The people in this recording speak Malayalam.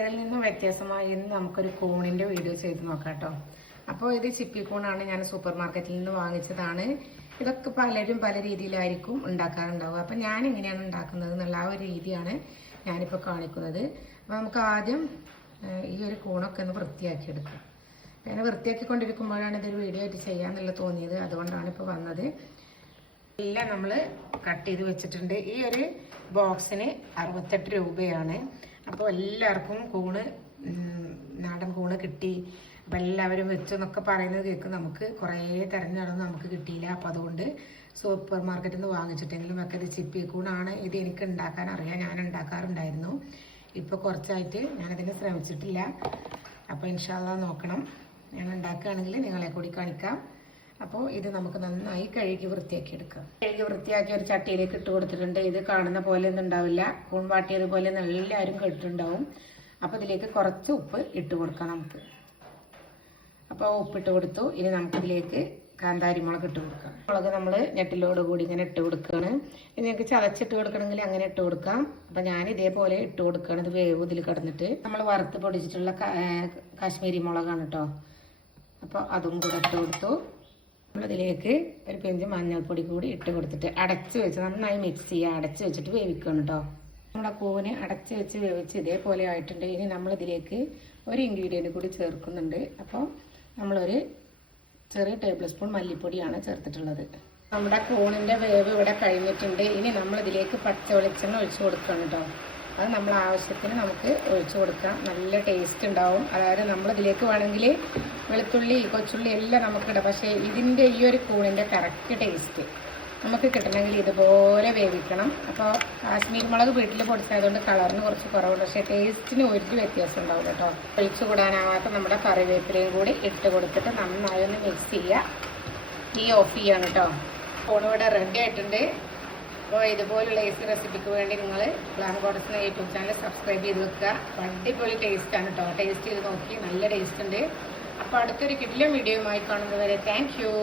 മറ്റേതിൽ നിന്നും വ്യത്യാസമായി ഇന്ന് നമുക്കൊരു കൂണിൻ്റെ വീഡിയോ ചെയ്ത് നോക്കാം കേട്ടോ. അപ്പോൾ ഇത് ചിപ്പി കൂണാണ്, ഞാൻ സൂപ്പർ മാർക്കറ്റിൽ നിന്ന് വാങ്ങിച്ചതാണ്. ഇതൊക്കെ പലരും പല രീതിയിലായിരിക്കും ഉണ്ടാക്കാറുണ്ടാവുക. അപ്പം ഞാൻ എങ്ങനെയാണ് ഉണ്ടാക്കുന്നത് എന്നുള്ള ആ ഒരു രീതിയാണ് ഞാനിപ്പോൾ കാണിക്കുന്നത്. അപ്പോൾ നമുക്ക് ആദ്യം ഈ ഒരു കൂണൊക്കെ ഒന്ന് വൃത്തിയാക്കി എടുക്കാം. അങ്ങനെ വൃത്തിയാക്കിക്കൊണ്ടിരിക്കുമ്പോഴാണ് ഇതൊരു വീഡിയോ ആയിട്ട് ചെയ്യാമെന്നുള്ള തോന്നിയത്, അതുകൊണ്ടാണ് ഇപ്പോൾ വന്നത്. എല്ലാം നമ്മൾ കട്ട് ചെയ്ത് വെച്ചിട്ടുണ്ട്. ഈ ഒരു ബോക്സിന് 68 രൂപയാണ്. അപ്പോൾ എല്ലാവർക്കും കൂണ്, നാടൻ കൂണ് കിട്ടി, അപ്പം എല്ലാവരും വെച്ചെന്നൊക്കെ പറയുന്നത് കേൾക്കും. നമുക്ക് കുറേ തിരഞ്ഞെടുന്ന് നമുക്ക് കിട്ടിയില്ല. അപ്പോൾ അതുകൊണ്ട് സൂപ്പർ മാർക്കറ്റിൽ നിന്ന് വാങ്ങിച്ചിട്ടെങ്കിലും ഒക്കെ ഇത് ചിപ്പി കൂണാണ്. ഇത് എനിക്ക് ഉണ്ടാക്കാൻ അറിയാം, ഞാൻ ഉണ്ടാക്കാറുണ്ടായിരുന്നു. ഇപ്പോൾ കുറച്ചായിട്ട് ഞാനതിന് ശ്രമിച്ചിട്ടില്ല. അപ്പോൾ ഇൻഷാ അല്ലാഹ് നോക്കണം, ഞാൻ ഉണ്ടാക്കുകയാണെങ്കിൽ നിങ്ങളെ കൂടി കാണിക്കാം. അപ്പോൾ ഇത് നമുക്ക് നന്നായി കഴുകി വൃത്തിയാക്കി എടുക്കാം. കഴുകി വൃത്തിയാക്കി ഒരു ചട്ടിയിലേക്ക് ഇട്ട് കൊടുത്തിട്ടുണ്ട്. ഇത് കാണുന്ന പോലെ ഒന്നും ഉണ്ടാവില്ല, കൂൺ വാട്ടിയതുപോലെ എല്ലാവരും കേട്ടിട്ടുണ്ടാവും. അപ്പോൾ ഇതിലേക്ക് കുറച്ച് ഉപ്പ് ഇട്ട് കൊടുക്കാം നമുക്ക്. അപ്പോൾ ഉപ്പിട്ട് കൊടുത്തു. ഇനി നമുക്കിതിലേക്ക് കാന്താരി മുളക് ഇട്ട് കൊടുക്കാം. മുളക് നമ്മൾ ഞെട്ടിലോട് കൂടി ഇങ്ങനെ ഇട്ട് കൊടുക്കുകയാണ്. ഇനി നിങ്ങൾക്ക് ചതച്ചിട്ട് കൊടുക്കണമെങ്കിൽ അങ്ങനെ ഇട്ട് കൊടുക്കാം. അപ്പം ഞാൻ ഇതേപോലെ ഇട്ട് കൊടുക്കുകയാണ്. ഇത് വേവ് ഇതിൽ കിടന്നിട്ട് നമ്മൾ വറുത്ത് പൊടിച്ചിട്ടുള്ള കാശ്മീരി മുളകാണ് കേട്ടോ. അപ്പോൾ അതും കൂടെ ഇട്ട് കൊടുത്തു. നമ്മളിതിലേക്ക് ഒരു പിഞ്ച് മഞ്ഞൾപ്പൊടി കൂടി ഇട്ട് കൊടുത്തിട്ട് അടച്ച് വെച്ച് നന്നായി മിക്സ് ചെയ്യുക. അടച്ച് വെച്ചിട്ട് വേവിക്കണം കേട്ടോ. നമ്മുടെ കൂന് അടച്ച് വെച്ച് വേവിച്ച് ഇതേപോലെ ആയിട്ടുണ്ട്. ഇനി നമ്മളിതിലേക്ക് ഒരു ഇൻഗ്രീഡിയൻറ്റ് കൂടി ചേർക്കുന്നുണ്ട്. അപ്പോൾ നമ്മളൊരു ചെറിയ ടേബിൾ സ്പൂൺ മല്ലിപ്പൊടിയാണ് ചേർത്തിട്ടുള്ളത്. നമ്മുടെ കൂണിൻ്റെ വേവ് ഇവിടെ കഴിഞ്ഞിട്ടുണ്ട്. ഇനി നമ്മളിതിലേക്ക് പച്ച വെളിച്ചെണ്ണ ഒഴിച്ച് കൊടുക്കണം കേട്ടോ. അത് നമ്മൾ ആവശ്യത്തിന് നമുക്ക് ഒഴിച്ചു കൊടുക്കാം. നല്ല ടേസ്റ്റ് ഉണ്ടാവും. അതായത് നമ്മളിതിലേക്ക് വേണമെങ്കിൽ വെളുത്തുള്ളി, കൊച്ചുള്ളി എല്ലാം നമുക്കിടാം. പക്ഷേ ഇതിൻ്റെ ഈ ഒരു കൂണിൻ്റെ കറക്റ്റ് ടേസ്റ്റ് നമുക്ക് കിട്ടണമെങ്കിൽ ഇതുപോലെ വേവിക്കണം. അപ്പോൾ കാശ്മീർ മുളക് വീട്ടിൽ പൊടിച്ചതുകൊണ്ട് കളറിന് കുറച്ച് കുറവുണ്ട്, പക്ഷേ ടേസ്റ്റിന് ഒരു വ്യത്യാസം ഉണ്ടാവും കേട്ടോ. ഒഴിച്ചു കൂടാനാവാത്ത നമ്മുടെ കറിവേപ്പിലയും കൂടി ഇട്ട് കൊടുത്തിട്ട് നന്നായി ഒന്ന് മിക്സ് ചെയ്യുക. തീ ഓഫ് ചെയ്യാണ് കേട്ടോ. കൂൺ ഇവിടെ റെഡി ആയിട്ടുണ്ട്. അപ്പോൾ ഇതുപോലുള്ള ഈസി റെസിപ്പിക്ക് വേണ്ടി നിങ്ങൾ glam goddess YouTube channel subscribe ചെയ്ത് വെക്കുക. അടിപൊളി ടേസ്റ്റാണ് കേട്ടോ. ടേസ്റ്റ് ചെയ്ത് നോക്കി, നല്ല ടേസ്റ്റ് ഉണ്ട്. അപ്പോൾ അടുത്തൊരു കിടിലൻ വീഡിയോയുമായി കാണുന്നതുവരെ താങ്ക് യു.